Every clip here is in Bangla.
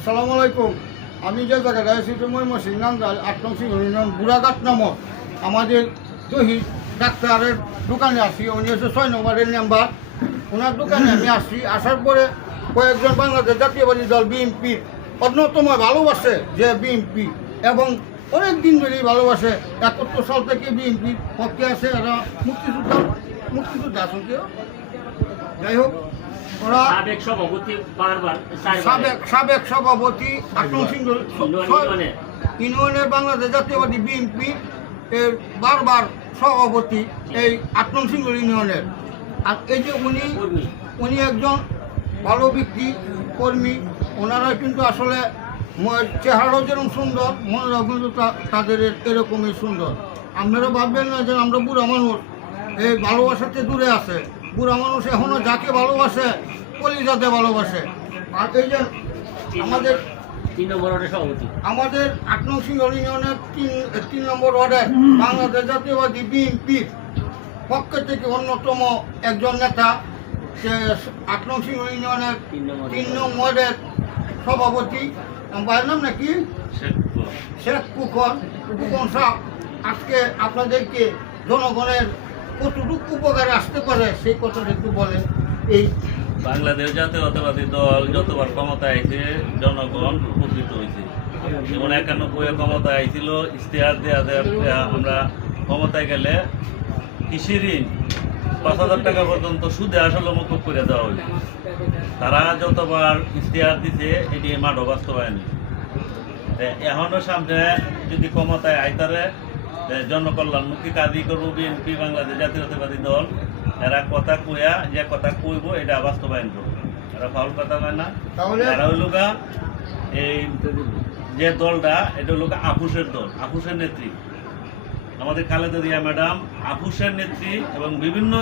আসসালামু আলাইকুম। আমি যে জায়গাটা আছি ময়মনসিংহ নান্দাল ৮ নং ইউনিয়ন বুড়াঘাট নামক আমাদের দহির ডাক্তারের দোকানে আসি। উনি হচ্ছে ৬ নম্বরের মেম্বার। ওনার দোকানে আমি আসি, আসার পরে কয়েকজন বাংলাদেশ জাতীয়বাদী দল বিএনপির অন্যতম ভালোবাসে যে বিএনপি এবং অনেক দিন ধরেই ভালোবাসে। ৭১ সাল থেকে বিএনপির পক্ষে আছে। এরা মুক্তিযোদ্ধা আছেন কেউ, যাই হোক, ওরা সাবেক সভাপতি ইউনিয়নের বাংলাদেশ জাতীয়বাদী বিএনপি এর বারবার সভাপতি এই ৮ নং সিঙ্গুর ইউনিয়নের। আর এই যে উনি একজন ভালো ব্যক্তি, কর্মী। ওনারা কিন্তু আসলে চেহারাও যেরকম সুন্দর, মনেরাও কিন্তু তাদের এরকমই সুন্দর। আপনারা ভাববেন না যে আমরা বুড়া মানুষ এই ভালোবাসাতে দূরে আছে। বুড়া মানুষ এখনও যাকে ভালোবাসে কলিজাতে ভালোবাসে। আর এই যে আমাদের ৩ নম্বর ওয়ার্ডের সভাপতি, আমাদের ৮ নং সিঙ্গুর ইউনিয়নের ৩ নম্বর ওয়ার্ডের বাংলাদেশ জাতীয়বাদী বিএনপির পক্ষ থেকে অন্যতম একজন নেতা, সে ৮ নং সিঙ্গুর ইউনিয়নের ৩ নং ওয়ার্ডের সভাপতি। ভাইয়ের নাম নাকি শেখ কুকন সাহেব। আজকে আপনাদেরকে জনগণের কতটুকু উপকারে আসতে পারে সেই কথাটা একটু বলেন। এই বাংলাদেশ জাতীয়তাবাদী দল যতবার ক্ষমতায় আইছে জনগণ উপকৃত হয়েছে। যেমন ৯১ ক্ষমতায় আইছিল, ইশতেহার দেওয়া আমরা ক্ষমতায় গেলে কৃষি ঋণ ৫,০০০ টাকা পর্যন্ত সুদে আসলে মকুব করে দেওয়া হয়েছে। তারা যতবার ইশতেহার দিতে এটি মাঠও বাস্তবায়ন। এখনও সামনে যদি ক্ষমতায় আইতারে জনকল্যাণমুখী কাজই করবো বিএনপি বাংলাদেশ জাতীয়তাবাদী দল। এরা কথা কইয়া যে কথা কইব এটা বাস্তবায়ন করবো। এরা ফাউল কথা হয় না। এরা হইল এই যে দলটা, এটা হলো আফুসের দল, আফুসের নেত্রী আমাদের খালেদা জিয়া ম্যাডাম আফুসের নেত্রী এবং বিভিন্ন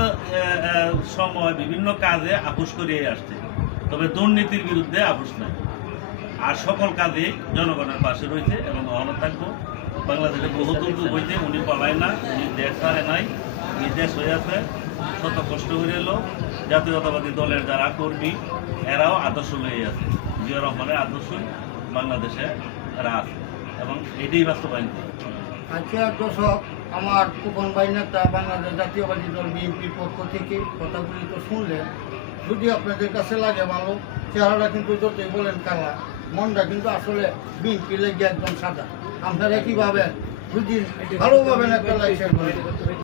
সময় বিভিন্ন কাজে আফুস করিয়ে আসছে। তবে দুর্নীতির বিরুদ্ধে আফুস নাই, আর সকল কাজে জনগণের পাশে রয়েছে এবং অহন থাকবো। বাংলাদেশে বহু দুর্যোগ হয়েছে, উনি পালায় না, উনি দেশ ছাড়ে নাই, উনি দেশ হয়ে আছে, শত কষ্ট করে এলো। জাতীয়তাবাদী দলের যারা কর্মী এরাও আদর্শ লয়ে আছে, জিয়া রহমানের আদর্শ বাংলাদেশে এরা আছে এবং এটাই বাস্তবায়ন করে। আচ্ছা দর্শক, আমার কুপন ভাই নেতা বাংলাদেশ জাতীয়বাদী দল বিএনপির পক্ষ থেকে কথাগুলি তো শুনলেন। যদি আপনাদের কাছে লাগে ভালো, চেহারাটা কিন্তু যতই বলেন কালা, মনটা কিন্তু আসলে বিএনপি লেগে একদম সাদা। আপনারা কি ভাবেন? যদি ভালো ভাবেন একটা লাইক শেয়ার করে